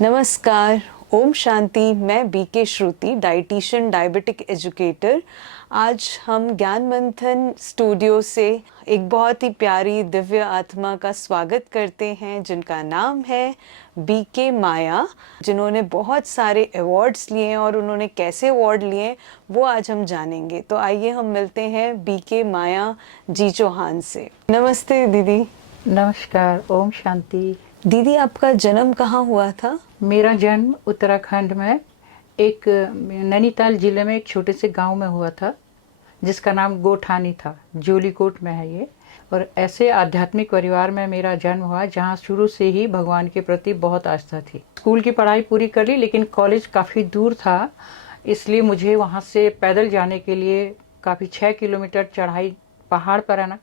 नमस्कार, ओम शांति। मैं बीके श्रुति, dietitian, diabetic educator. आज हम ज्ञान मंथन स्टूडियो से एक बहुत ही प्यारी दिव्य आत्मा का स्वागत करते हैं जिनका नाम है बीके माया, जिन्होंने बहुत सारे अवार्ड्स लिए हैं और उन्होंने कैसे अवार्ड लिए वो आज हम जानेंगे। तो आइए हम मिलते हैं बीके माया जी चौहान से। नमस्ते दीदी। नमस्कार, ओम शांति। दीदी, आपका जन्म कहाँ हुआ था? मेरा जन्म उत्तराखंड में एक नैनीताल जिले में एक छोटे से गांव में हुआ था जिसका नाम गोठानी था। जोलीकोट में है ये। और ऐसे आध्यात्मिक परिवार में मेरा जन्म हुआ जहां शुरू से ही भगवान के प्रति बहुत आस्था थी। स्कूल की पढ़ाई पूरी कर ली, लेकिन कॉलेज काफ़ी दूर था, इसलिए मुझे वहां से पैदल जाने के लिए काफ़ी 6 किलोमीटर चढ़ाई, पहाड़ पर है ना,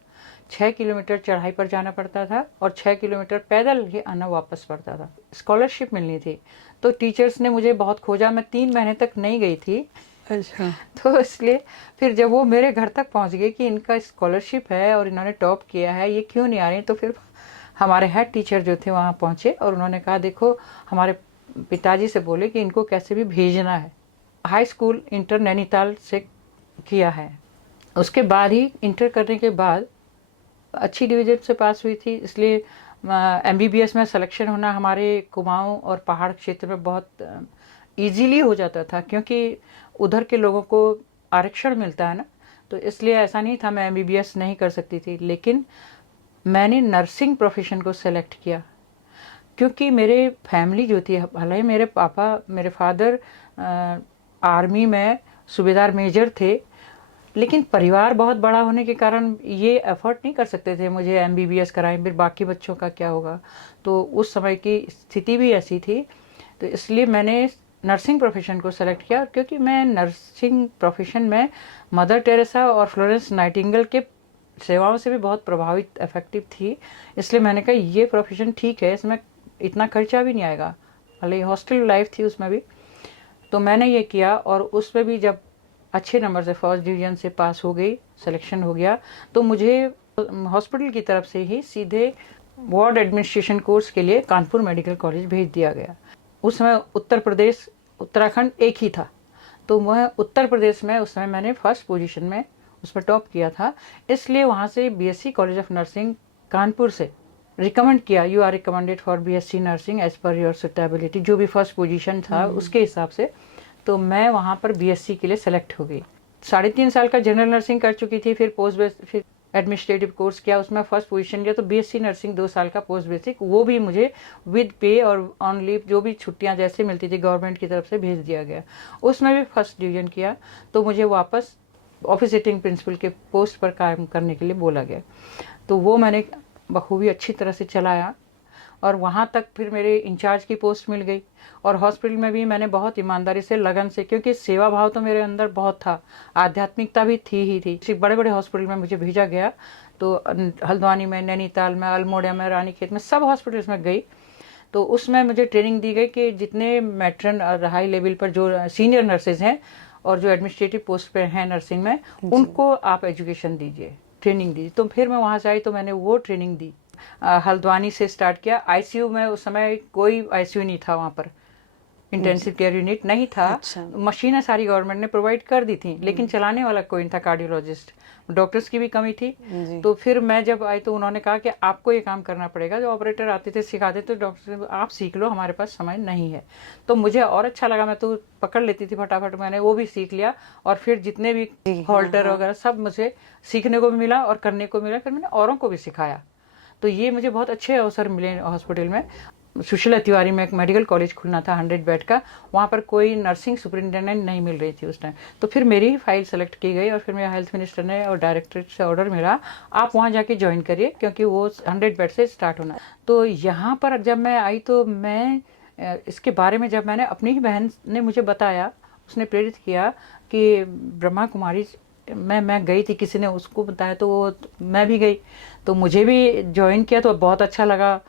6 किलोमीटर चढ़ाई पर जाना पड़ता था और 6 किलोमीटर पैदल ही आना वापस पड़ता था। स्कॉलरशिप मिलनी थी तो टीचर्स ने मुझे बहुत खोजा, मैं 3 महीने तक नहीं गई थी। अच्छा। तो इसलिए फिर जब वो मेरे घर तक पहुंच गए कि इनका स्कॉलरशिप है और इन्होंने टॉप किया है, ये क्यों नहीं आ रही, तो फिर हमारे हेड टीचर जो थे वहाँ पहुँचे और उन्होंने कहा देखो, हमारे पिताजी से बोले कि इनको कैसे भी भेजना है। हाई स्कूल इंटर नैनीताल से किया है। उसके बाद ही इंटर करने के बाद अच्छी डिवीजन से पास हुई थी, इसलिए एमबीबीएस में सिलेक्शन होना हमारे कुमाऊं और पहाड़ क्षेत्र में बहुत इजीली हो जाता था, क्योंकि उधर के लोगों को आरक्षण मिलता है ना, तो इसलिए ऐसा नहीं था मैं एमबीबीएस नहीं कर सकती थी। लेकिन मैंने नर्सिंग प्रोफेशन को सेलेक्ट किया क्योंकि मेरे फैमिली जो थी, भले ही मेरे पापा, मेरे फादर आर्मी में सूबेदार मेजर थे, लेकिन परिवार बहुत बड़ा होने के कारण ये एफर्ट नहीं कर सकते थे मुझे एमबीबीएस कराएं, फिर बाकी बच्चों का क्या होगा। तो उस समय की स्थिति भी ऐसी थी, तो इसलिए मैंने नर्सिंग प्रोफेशन को सेलेक्ट किया, क्योंकि मैं नर्सिंग प्रोफेशन में मदर टेरेसा और फ्लोरेंस नाइटिंगेल के सेवाओं से भी बहुत प्रभावित, इफेक्टिव थी। इसलिए मैंने कहा ये प्रोफेशन ठीक है, इसमें इतना खर्चा भी नहीं आएगा, भले हॉस्टल लाइफ थी उसमें भी। तो मैंने ये किया और उसमें भी जब अच्छे नंबर से फर्स्ट डिवीजन से पास हो गई, सिलेक्शन हो गया, तो मुझे हॉस्पिटल की तरफ से ही सीधे वार्ड एडमिनिस्ट्रेशन कोर्स के लिए कानपुर मेडिकल कॉलेज भेज दिया गया। उस समय उत्तर प्रदेश उत्तराखंड एक ही था, तो वह उत्तर प्रदेश में उस समय मैंने फर्स्ट पोजीशन में उसमें टॉप किया था। इसलिए वहाँ से BSc college of nursing Kanpur से रिकमेंड किया, you are recommended for BSc nursing as per your suitability, जो भी फर्स्ट पोजीशन था उसके हिसाब से। तो मैं वहाँ पर बीएससी के लिए सेलेक्ट हो गई। 3.5 साल का जनरल नर्सिंग कर चुकी थी, फिर पोस्ट बेसिक, फिर एडमिनिस्ट्रेटिव कोर्स किया, उसमें फर्स्ट पोजीशन लिया। तो बीएससी नर्सिंग 2 साल का पोस्ट बेसिक, वो भी मुझे विद पे और ऑन लीव, जो भी छुट्टियां जैसे मिलती थी गवर्नमेंट की तरफ से, भेज दिया गया। उसमें भी फर्स्ट डिवीजन किया, तो मुझे वापस ऑफिसिएटिंग प्रिंसिपल के पोस्ट पर काम करने के लिए बोला गया। तो वो मैंने बखूबी अच्छी तरह से चलाया और वहाँ तक फिर मेरे इंचार्ज की पोस्ट मिल गई। और हॉस्पिटल में भी मैंने बहुत ईमानदारी से, लगन से, क्योंकि सेवा भाव तो मेरे अंदर बहुत था, आध्यात्मिकता भी थी ही थी। बड़े बड़े हॉस्पिटल में मुझे भेजा गया, तो हल्द्वानी में, नैनीताल में, अल्मोड़ा में, रानीखेत में, सब हॉस्पिटल्स में गई। तो उसमें मुझे ट्रेनिंग दी गई कि जितने मैट्रन और हाई लेवल पर जो सीनियर नर्सेज हैं और जो एडमिनिस्ट्रेटिव पोस्ट पे हैं नर्सिंग में, उनको आप एजुकेशन दीजिए, ट्रेनिंग दीजिए। तो फिर मैं वहाँ से आई तो मैंने वो ट्रेनिंग दी। हल्द्वानी से स्टार्ट किया। आईसीयू में उस समय कोई आईसीयू नहीं था, वहाँ पर इंटेंसिव केयर यूनिट नहीं था। अच्छा। मशीनें सारी गवर्नमेंट ने प्रोवाइड कर दी थी, लेकिन चलाने वाला कोई नहीं था, कार्डियोलॉजिस्ट, डॉक्टर्स की भी कमी थी। तो फिर मैं जब आई तो उन्होंने कहा कि आपको ये काम करना पड़ेगा, जो ऑपरेटर आते थे सिखाते, तो डॉक्टर आप सीख लो, हमारे पास समय नहीं है। तो मुझे और अच्छा लगा, मैं तो पकड़ लेती थी फटाफट, मैंने वो भी सीख लिया। और फिर जितने भी हॉल्टर वगैरह सब मुझे सीखने को भी मिला और करने को मिला, फिर मैंने औरों को भी सिखाया। तो ये मुझे बहुत अच्छे अवसर मिले हॉस्पिटल में। सुशीला तिवारी में एक मेडिकल कॉलेज खुलना था 100 बेड का, वहाँ पर कोई नर्सिंग सुपरिटेंडेंट नहीं मिल रही थी उस टाइम। तो फिर मेरी ही फाइल सेलेक्ट की गई और फिर मेरे हेल्थ मिनिस्टर ने और डायरेक्टरेट से ऑर्डर मिला, आप वहाँ जाके ज्वाइन करिए, क्योंकि वो 100 बेड से स्टार्ट होना है। तो यहाँ पर जब मैं आई तो मैं इसके बारे में, जब मैंने, अपनी ही बहन ने मुझे बताया, उसने प्रेरित किया कि ब्रह्मा कुमारी मैं गई थी, किसी ने उसको बताया तो वो मैं भी गई, तो मुझे भी ज्वाइन किया। तो बहुत अच्छा लगा।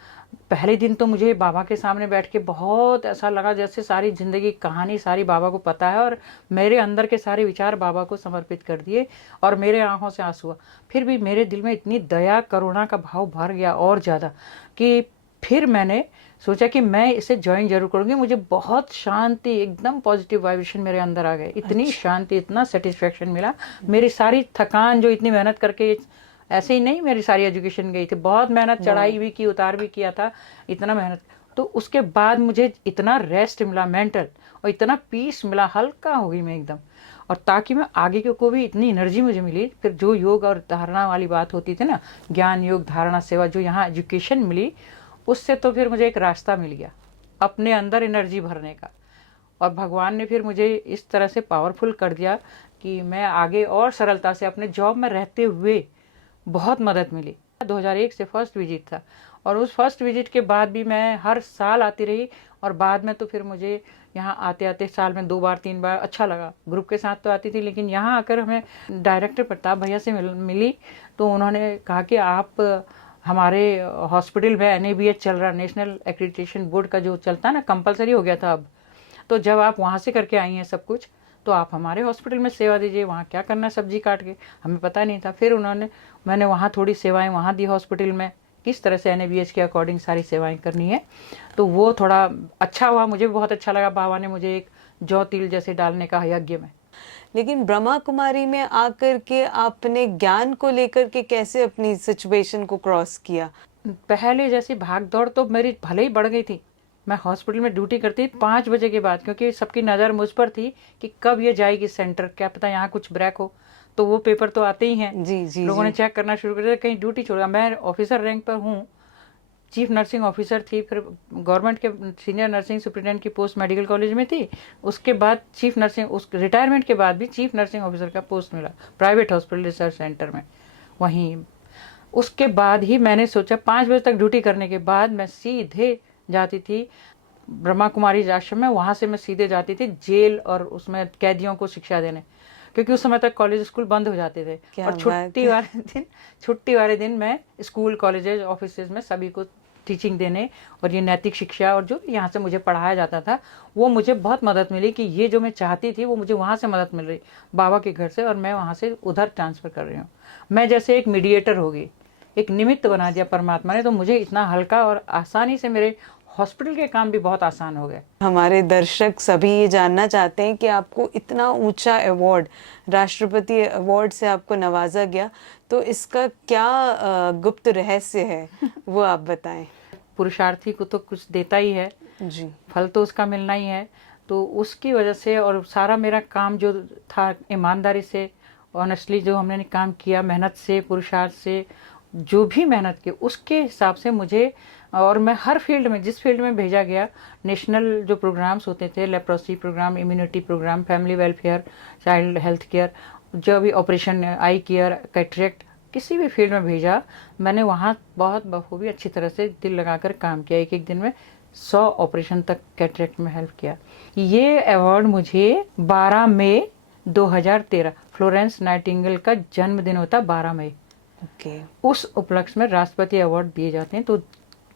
पहले दिन तो मुझे बाबा के सामने बैठ के बहुत ऐसा लगा जैसे सारी जिंदगी कहानी सारी बाबा को पता है और मेरे अंदर के सारे विचार बाबा को समर्पित कर दिए और मेरे आंखों से आंसू हुआ। फिर भी मेरे दिल में इतनी दया करुणा का भाव भर गया और ज़्यादा कि फिर मैंने सोचा कि मैं इसे ज्वाइन जरूर करूंगी। मुझे बहुत शांति, एकदम पॉजिटिव वाइब्रेशन मेरे अंदर आ गए, इतनी शांति, इतना सेटिस्फेक्शन मिला। मेरी सारी थकान जो इतनी मेहनत करके, ऐसे ही नहीं मेरी सारी एजुकेशन गई थी, बहुत मेहनत, चढ़ाई भी की, उतार भी किया था, इतना मेहनत, तो उसके बाद मुझे इतना रेस्ट मिला मेंटल, और इतना पीस मिला, हल्का हो गई मैं एकदम। और ताकि मैं आगे को भी इतनी एनर्जी मुझे मिली, फिर जो योग और धारणा वाली बात होती थी ना, ज्ञान योग धारणा सेवा, जो यहाँ एजुकेशन मिली, उससे तो फिर मुझे एक रास्ता मिल गया अपने अंदर एनर्जी भरने का। और भगवान ने फिर मुझे इस तरह से पावरफुल कर दिया कि मैं आगे और सरलता से अपने जॉब में रहते हुए बहुत मदद मिली। 2001 से फर्स्ट विजिट था, और उस फर्स्ट विजिट के बाद भी मैं हर साल आती रही, और बाद में तो फिर मुझे यहाँ आते आते साल में 2 बार 3 बार अच्छा लगा। ग्रुप के साथ तो आती थी, लेकिन यहाँ आकर हमें डायरेक्टर प्रताप भैया से मिली, तो उन्होंने कहा कि आप हमारे हॉस्पिटल में NABH चल रहा, नेशनल एक्रेडिटेशन बोर्ड का जो चलता है ना, कंपलसरी हो गया था अब, तो जब आप वहाँ से करके आई हैं सब कुछ, तो आप हमारे हॉस्पिटल में सेवा दीजिए, वहाँ क्या करना है सब्जी काट के, हमें पता नहीं था। फिर मैंने वहाँ थोड़ी सेवाएं वहाँ दी हॉस्पिटल में, किस तरह से NABH के अकॉर्डिंग सारी सेवाएं करनी है, तो वो थोड़ा अच्छा हुआ, मुझे भी बहुत अच्छा लगा। बाबा ने मुझे एक जौ तिल जैसे डालने का यज्ञ में। लेकिन ब्रह्मा कुमारी में आकर के आपने ज्ञान को लेकर के कैसे अपनी सिचुएशन को क्रॉस किया? पहले जैसी भाग दौड़ तो मेरी भले ही बढ़ गई थी। मैं हॉस्पिटल में ड्यूटी करती 5 बजे के बाद, क्योंकि सबकी नज़र मुझ पर थी कि कब ये जाएगी सेंटर, क्या पता यहाँ कुछ ब्रेक हो, तो वो पेपर तो आते ही हैं, जी जी लोगों जी। ने चेक करना शुरू कर दिया, कहीं ड्यूटी छोड़ा। मैं ऑफिसर रैंक पर हूँ, चीफ नर्सिंग ऑफिसर थी, फिर गवर्नमेंट के सीनियर नर्सिंग सुप्रिटेंडेंट की पोस्ट मेडिकल कॉलेज में थी, उसके बाद चीफ नर्सिंग, उस रिटायरमेंट के बाद भी चीफ नर्सिंग ऑफिसर का पोस्ट मिला प्राइवेट हॉस्पिटल रिसर्च सेंटर में वहीं। उसके बाद ही मैंने सोचा 5 बजे तक ड्यूटी करने के बाद मैं सीधे जाती थी ब्रह्मा कुमारी आश्रम में, वहाँ से मैं सीधे जाती थी जेल और उसमें कैदियों को शिक्षा देने, क्योंकि उस समय तक कॉलेज स्कूल बंद हो जाते थे। और छुट्टी वाले दिन मैं स्कूल कॉलेजेस ऑफिसेज में सभी को टीचिंग देने, और ये नैतिक शिक्षा और जो यहाँ से मुझे पढ़ाया जाता था, वो मुझे बहुत मदद मिली कि ये जो मैं चाहती थी वो मुझे वहाँ से मदद मिल रही, बाबा के घर से, और मैं वहाँ से उधर ट्रांसफ़र कर रही हूँ। मैं जैसे एक मीडिएटर हो गई, एक निमित्त बना दिया परमात्मा ने, तो मुझे इतना हल्का और आसानी से मेरे हॉस्पिटल के काम भी बहुत आसान हो गए। हमारे दर्शक सभी ये जानना चाहते हैं कि आपको इतना ऊंचा अवार्ड, राष्ट्रपति अवार्ड से आपको नवाजा गया, तो इसका क्या गुप्त रहस्य है, वो आप बताएं। पुरुषार्थी को तो कुछ देता ही है जी। फल तो उसका मिलना ही है, तो उसकी वजह से, और सारा मेरा काम जो था ईमानदारी से, ऑनेस्टली जो हमने काम किया, मेहनत से, पुरुषार्थ से, जो भी मेहनत की उसके हिसाब से मुझे, और मैं हर फील्ड में, जिस फील्ड में भेजा गया, नेशनल जो प्रोग्राम्स होते थे, leprosy program, immunity program, family welfare, child health care, जो भी ऑपरेशन, आई केयर, कैटरेक्ट, किसी भी फील्ड में भेजा, मैंने वहाँ बहुत बखूबी अच्छी तरह से दिल लगाकर काम किया। एक एक दिन में 100 ऑपरेशन तक कैटरेक्ट में हेल्प किया। ये अवार्ड मुझे 12 मई 2013, फ्लोरेंस नाइटिंगेल का जन्मदिन होता 12 मई, ओके। उस उपलक्ष्य में राष्ट्रपति अवार्ड दिए जाते हैं, तो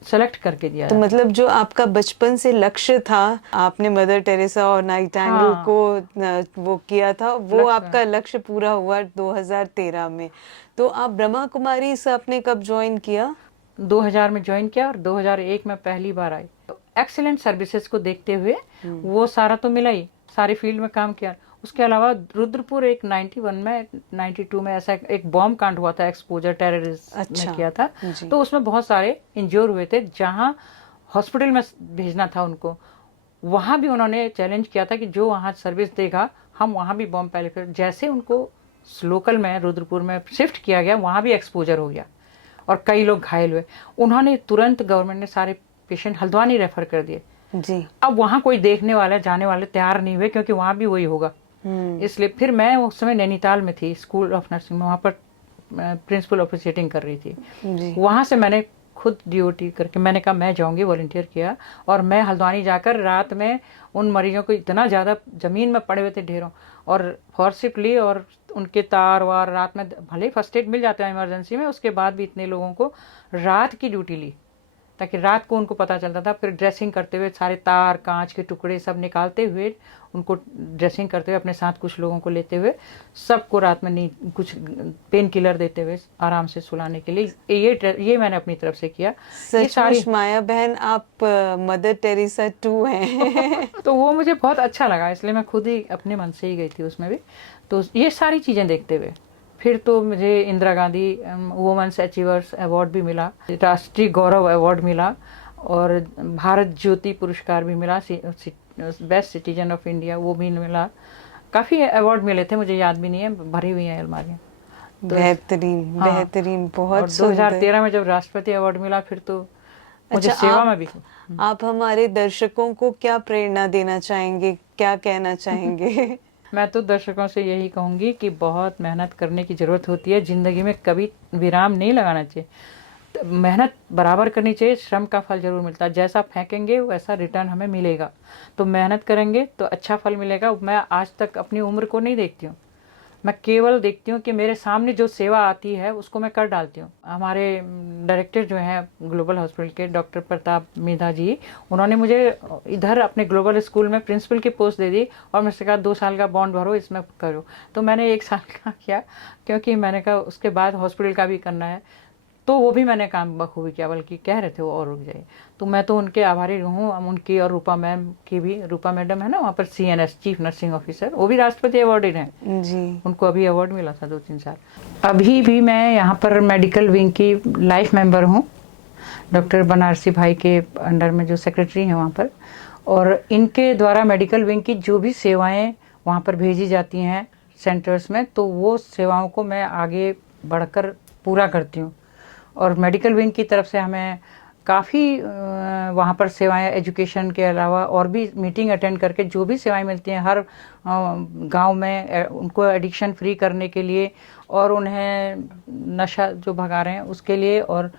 सेलेक्ट करके दिया तो जाता है। मतलब जो आपका बचपन से लक्ष्य था, आपने मदर टेरेसा और नाइटिंगेल हाँ। को वो किया था, वो लक्ष्य। आपका लक्ष्य पूरा हुआ 2013 में। तो आप ब्रह्मा कुमारी से आपने कब ज्वाइन किया? 2000 में ज्वाइन किया, और 2001 में पहली बार आई। तो एक्सीलेंट सर्विसेज को देखते हुए वो सारा तो मिला ही, सारी फील्ड में काम किया। उसके अलावा रुद्रपुर एक 91 में, 92 में ऐसा एक बॉम्ब कांड हुआ था, एक्सपोजर टेररिज्म अच्छा। में किया था, जी। तो उसमें बहुत सारे इंज्योर हुए थे, जहां हॉस्पिटल में भेजना था उनको, वहां भी उन्होंने चैलेंज किया था कि जो वहां सर्विस देगा, हम वहां भी बॉम्ब पहले, फिर जैसे उनको लोकल में रुद्रपुर में शिफ्ट किया गया, वहां भी एक्सपोजर हो गया और कई लोग घायल हुए। उन्होंने तुरंत, गवर्नमेंट ने सारे पेशेंट हल्द्वानी रेफर कर दिए। जी। अब वहां कोई देखने वाले, जाने वाले तैयार नहीं हुए, क्योंकि वहां भी वही होगा। इसलिए फिर मैं उस समय नैनीताल में थी, स्कूल ऑफ नर्सिंग में, वहां पर प्रिंसिपल ऑफिसरेटिंग कर रही थी। जी। वहां से मैंने खुद ड्यूटी करके मैंने कहा मैं जाऊंगी, वॉलंटियर किया, और मैं हल्द्वानी जाकर रात में उन मरीजों को, इतना ज़्यादा ज़मीन में पड़े हुए थे ढेरों, और फॉरसिप ली, और उनके तार वार रात में, भले ही फर्स्ट एड मिल जाता है इमरजेंसी में, उसके बाद भी इतने लोगों को रात की ड्यूटी ली, ताकि रात को उनको पता चलता था। फिर ड्रेसिंग करते हुए सारे तार कांच के टुकड़े सब निकालते हुए उनको ड्रेसिंग करते हुए अपने साथ कुछ लोगों को लेते हुए सबको रात में नींद कुछ पेन किलर देते हुए आराम से सुलाने के लिए ये मैंने अपनी तरफ से किया। ये सारी सचमुच माया बहन आप मदर टेरेसा 2 हैं। तो वो मुझे बहुत अच्छा लगा, इसलिए मैं खुद ही अपने मन से ही गई थी उसमें भी। तो ये सारी चीज़ें देखते हुए फिर तो मुझे Indira Gandhi women's achievers award भी मिला, राष्ट्रीय गौरव अवार्ड मिला और भारत ज्योति पुरस्कार भी मिला, बेस्ट सिटीजन ऑफ इंडिया वो भी मिला। काफ़ी अवार्ड मिले थे, मुझे याद भी नहीं है, भरी हुई हैं अलमारियाँ। तो बेहतरीन हाँ, बेहतरीन, बहुत और सुंदर। 2013 में जब राष्ट्रपति अवार्ड मिला फिर तो मुझे सेवा में भी। आप हमारे दर्शकों को क्या प्रेरणा देना चाहेंगे, क्या कहना चाहेंगे? मैं तो दर्शकों से यही कहूंगी कि बहुत मेहनत करने की ज़रूरत होती है, ज़िंदगी में कभी विराम नहीं लगाना चाहिए, तो मेहनत बराबर करनी चाहिए, श्रम का फल जरूर मिलता है, जैसा फेंकेंगे वैसा रिटर्न हमें मिलेगा। तो मेहनत करेंगे तो अच्छा फल मिलेगा। मैं आज तक अपनी उम्र को नहीं देखती हूँ, मैं केवल देखती हूँ कि मेरे सामने जो सेवा आती है उसको मैं कर डालती हूँ। हमारे डायरेक्टर जो हैं ग्लोबल हॉस्पिटल के डॉक्टर प्रताप मिधा जी, उन्होंने मुझे इधर अपने ग्लोबल स्कूल में प्रिंसिपल की पोस्ट दे दी और मुझसे कहा 2 साल का बॉन्ड भरो, इसमें करो। तो मैंने 1 साल का किया, क्योंकि मैंने कहा उसके बाद हॉस्पिटल का भी करना है, तो वो भी मैंने काम बखूबी किया, बल्कि कह रहे थे वो और रुक जाइए। तो मैं तो उनके आभारी हूँ, उनकी और रूपा मैम की भी। रूपा मैडम है ना वहाँ पर CNS चीफ नर्सिंग ऑफिसर, वो भी राष्ट्रपति अवार्डेड हैं जी। उनको अभी अवार्ड मिला था 2-3 साल। अभी भी मैं यहाँ पर मेडिकल विंग की लाइफ मेंबर हूँ, डॉक्टर बनारसी भाई के अंडर में जो सेक्रेटरी हैं वहाँ पर। और इनके द्वारा मेडिकल विंग की जो भी सेवाएं वहाँ पर भेजी जाती हैं सेंटर्स में, तो वो सेवाओं को मैं आगे बढ़कर पूरा करती हूँ। और मेडिकल विंग की तरफ से हमें काफ़ी वहाँ पर सेवाएं, एजुकेशन के अलावा और भी मीटिंग अटेंड करके जो भी सेवाएं मिलती हैं हर गांव में उनको एडिक्शन फ्री करने के लिए और उन्हें नशा जो भगा रहे हैं उसके लिए, और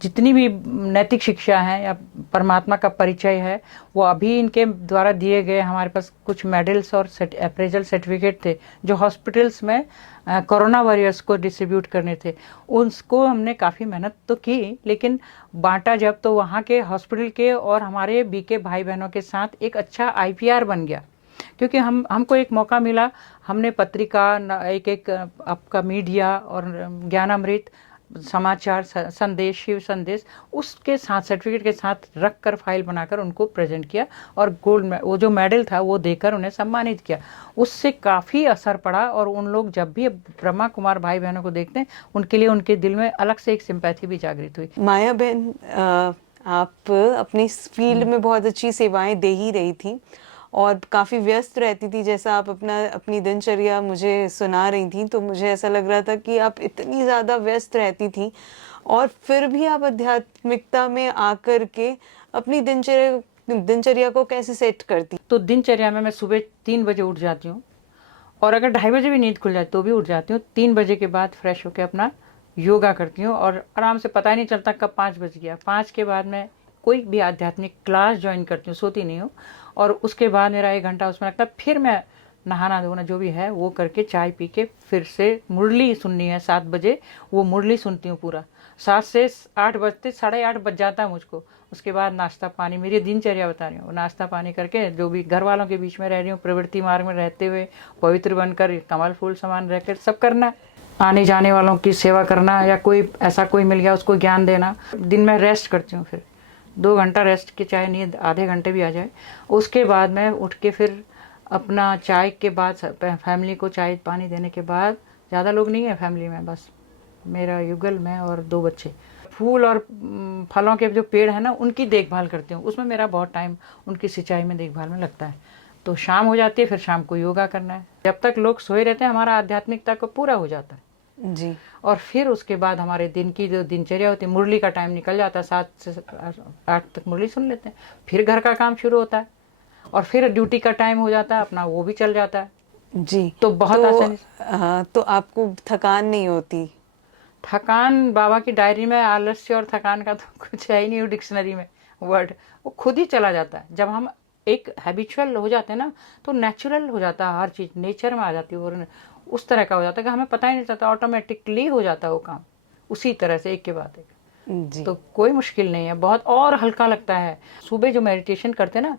जितनी भी नैतिक शिक्षा है या परमात्मा का परिचय है, वो अभी इनके द्वारा दिए गए हमारे पास कुछ मेडल्स और अप्रेजल सर्टिफिकेट थे जो हॉस्पिटल्स में कोरोना वॉरियर्स को डिस्ट्रीब्यूट करने थे। उसको हमने काफ़ी मेहनत तो की, लेकिन बांटा जब तो वहाँ के हॉस्पिटल के और हमारे बीके भाई बहनों के साथ एक अच्छा IPR बन गया, क्योंकि हमको एक मौका मिला। हमने पत्रिका, एक आपका मीडिया और ज्ञानामृत समाचार संदेश, शिव संदेश, उसके साथ सर्टिफिकेट के साथ रख कर फाइल बनाकर उनको प्रेजेंट किया और गोल्ड वो जो मेडल था वो देकर उन्हें सम्मानित किया। उससे काफ़ी असर पड़ा और उन लोग जब भी ब्रह्मा कुमार भाई बहनों को देखते हैं उनके लिए उनके दिल में अलग से एक सिंपैथी भी जागृत हुई। माया बहन, आप अपनी फील्ड में बहुत अच्छी सेवाएं दे ही रही थी और काफ़ी व्यस्त रहती थी। जैसा आप अपनी दिनचर्या मुझे सुना रही थी तो मुझे ऐसा लग रहा था कि आप इतनी ज़्यादा व्यस्त रहती थी और फिर भी आप आध्यात्मिकता में आकर के अपनी दिनचर्या को कैसे सेट करती? तो दिनचर्या में मैं सुबह 3 बजे उठ जाती हूँ और अगर 2:30 बजे भी नींद खुल जाए तो भी उठ जाती हूँ। 3 बजे के बाद फ्रेश होकर अपना योगा करती हूँ और आराम से पता ही नहीं चलता कब 5 बज गया। 5 के बाद मैं कोई भी आध्यात्मिक क्लास ज्वाइन करती हूँ, सोती नहीं हूँ। और उसके बाद मेरा 1 घंटा उसमें लगता है, फिर मैं नहाना धोना जो भी है वो करके चाय पी के फिर से मुरली सुननी है। 7 बजे वो मुरली सुनती हूँ पूरा, 7 से 8 बजते 8:30 बज जाता है मुझको। उसके बाद नाश्ता पानी, मेरी दिनचर्या बता रही हूँ, नाश्ता पानी करके जो भी घर वालों के बीच में रह रही हूँ, प्रवृत्ति मार्ग में रहते हुए पवित्र बनकर कमल फूल समान रहकर सब करना, आने जाने वालों की सेवा करना या कोई ऐसा कोई मिल गया उसको ज्ञान देना। दिन में रेस्ट करती हूँ, फिर 2 घंटा रेस्ट की, चाहे नींद आधे घंटे भी आ जाए। उसके बाद मैं उठ के फिर अपना चाय के बाद फैमिली को चाय पानी देने के बाद, ज़्यादा लोग नहीं है फैमिली में, बस मेरा युगल, मैं और 2 बच्चे, फूल और फलों के जो पेड़ है ना उनकी देखभाल करती हूँ। उसमें मेरा बहुत टाइम उनकी सिंचाई में देखभाल में लगता है। तो शाम हो जाती है, फिर शाम को योगा करना है। जब तक लोग सोए रहते हैं हमारा आध्यात्मिकता को पूरा हो जाता है जी। और फिर उसके बाद हमारे दिन की जो दिनचर्या होती है, मुरली का टाइम निकल जाता है, 7 से 8 तक मुरली सुन लेते हैं। फिर घर का काम शुरू होता है और फिर ड्यूटी का टाइम हो जाता है अपना, वो भी चल जाता है। जी। तो बहुत आसानी से। हाँ, तो आपको थकान नहीं होती? थकान, बाबा की डायरी में आलस्य और थकान का तो कुछ है ही नहीं डिक्शनरी में वर्ड, वो खुद ही चला जाता है। जब हम एक हैबिचुअल हो जाते हैं ना तो नेचुरल हो जाता है, हर चीज़ नेचर में आ जाती है और उस तरह का हो जाता है कि हमें पता ही नहीं चलता, ऑटोमेटिकली हो जाता है वो काम उसी तरह से एक के बाद एक। जी। तो कोई मुश्किल नहीं है, बहुत और हल्का लगता है। सुबह जो मेडिटेशन करते हैं ना,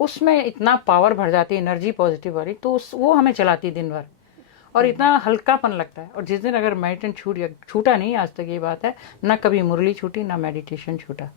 उसमें इतना पावर भर जाती है, एनर्जी पॉजिटिव वाली, तो वो हमें चलाती है दिन भर, और इतना हल्कापन लगता है। और जिस दिन अगर मेडिटेशन छूटा नहीं, आज तक ये बात है, ना कभी मुरली छूटी ना मेडिटेशन छूटा,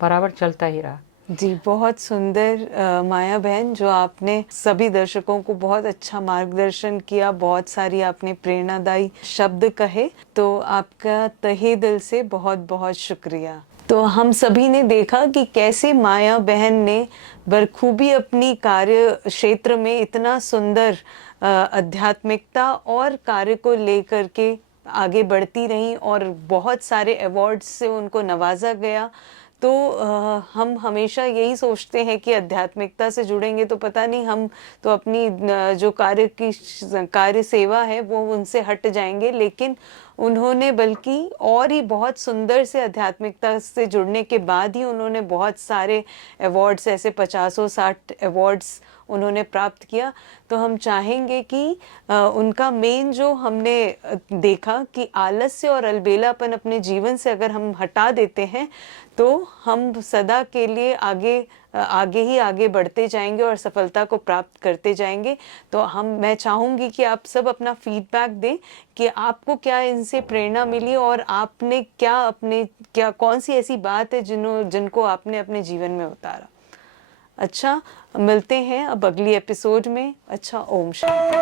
बराबर चलता ही रहा। जी, बहुत सुंदर माया बहन, जो आपने सभी दर्शकों को बहुत अच्छा मार्गदर्शन किया, बहुत सारी आपने प्रेरणादायी शब्द कहे, तो आपका तहे दिल से बहुत बहुत शुक्रिया। तो हम सभी ने देखा कि कैसे माया बहन ने बखूबी अपनी कार्य क्षेत्र में इतना सुंदर आध्यात्मिकता और कार्य को लेकर के आगे बढ़ती रहीं और बहुत सारे अवार्ड्स से उनको नवाजा गया। तो हम हमेशा यही सोचते हैं कि आध्यात्मिकता से जुड़ेंगे तो पता नहीं, हम तो अपनी जो कार्य सेवा है वो उनसे हट जाएंगे, लेकिन उन्होंने बल्कि और ही बहुत सुंदर से आध्यात्मिकता से जुड़ने के बाद ही उन्होंने बहुत सारे अवार्ड्स, ऐसे 50-60 अवार्ड्स उन्होंने प्राप्त किया। तो हम चाहेंगे कि उनका मेन जो हमने देखा कि आलस्य और अलबेलापन अपने जीवन से अगर हम हटा देते हैं तो हम सदा के लिए आगे ही आगे बढ़ते जाएंगे और सफलता को प्राप्त करते जाएंगे। तो मैं चाहूँगी कि आप सब अपना फीडबैक दें कि आपको क्या इनसे प्रेरणा मिली और आपने क्या कौन सी ऐसी बात है जिनको आपने अपने जीवन में उतारा। अच्छा, मिलते हैं अब अगली एपिसोड में। अच्छा, ओम शांति।